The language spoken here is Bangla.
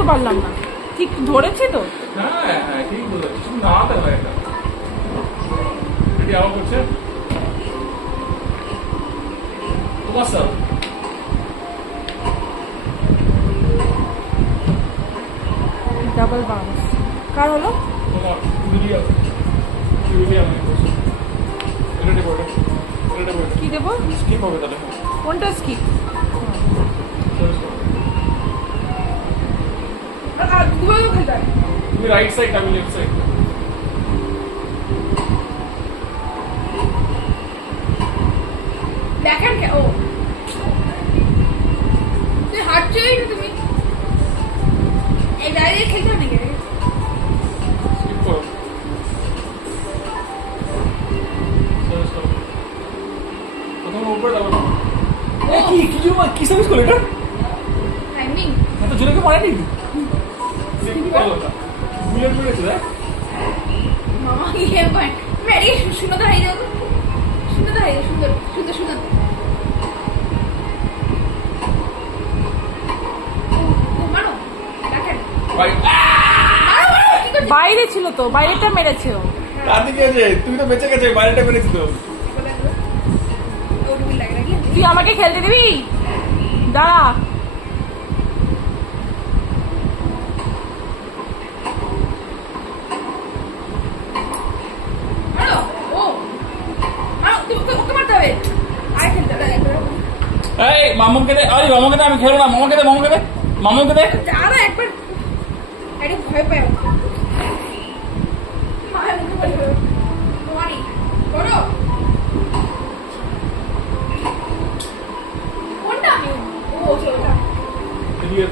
তো পারলাম না। ঠিক ধরেছি তো? হ্যাঁ হ্যাঁ ঠিক ধরেছি, শুধু নামাতে হয় এটা। এটি আবার করছে তোমার স্যার। ডাবল বাউন্স কার হলো? তোমার মিডিয়াম মিডিয়াম এটা দেবো, এটা দেবো। কি দেবো? স্কিপ হবে তাহলে। কোনটা স্কিপ? তুমি রাইট সাইড, আমি লেফট সাইড। দেখেন ও তুই হাঁটছই না, তুমি এই দাঁড়িয়ে খেলতে নাকি? স্কিপ করো। প্রথম উপরে যাবো। কি কিছু কি সার্ভিস করলো এটা? টাইমিং এত জোরে কে মারেনি? বুলেট মেরেছে দেখ। মামা ইয়ে পয়েন্ট মেরি সুন্দর হাই দাও, সুন্দর হাই দাও, সুন্দর সুন্দর সুন্দর। মারো দেখেন ভাই বাইরে ছিল তো, বাইরেটা মেরেছে ও। কার দিকে আছে? তুই তো বেঁচে গেছে, বাইরেটা মেরেছি তো। তুই আমাকে খেলতে দিবি? দাঁড়া। এই মামুকে দে, আরে মামুকে দে, আমি খেলবো না। মামাকে দে, মামাকে দে, মামুকে দে। দাঁড়া একবার আরে ভয় পায় মায়ের মুখে বলে তোমারই করো কোনটা আমি ও চলো এদিকে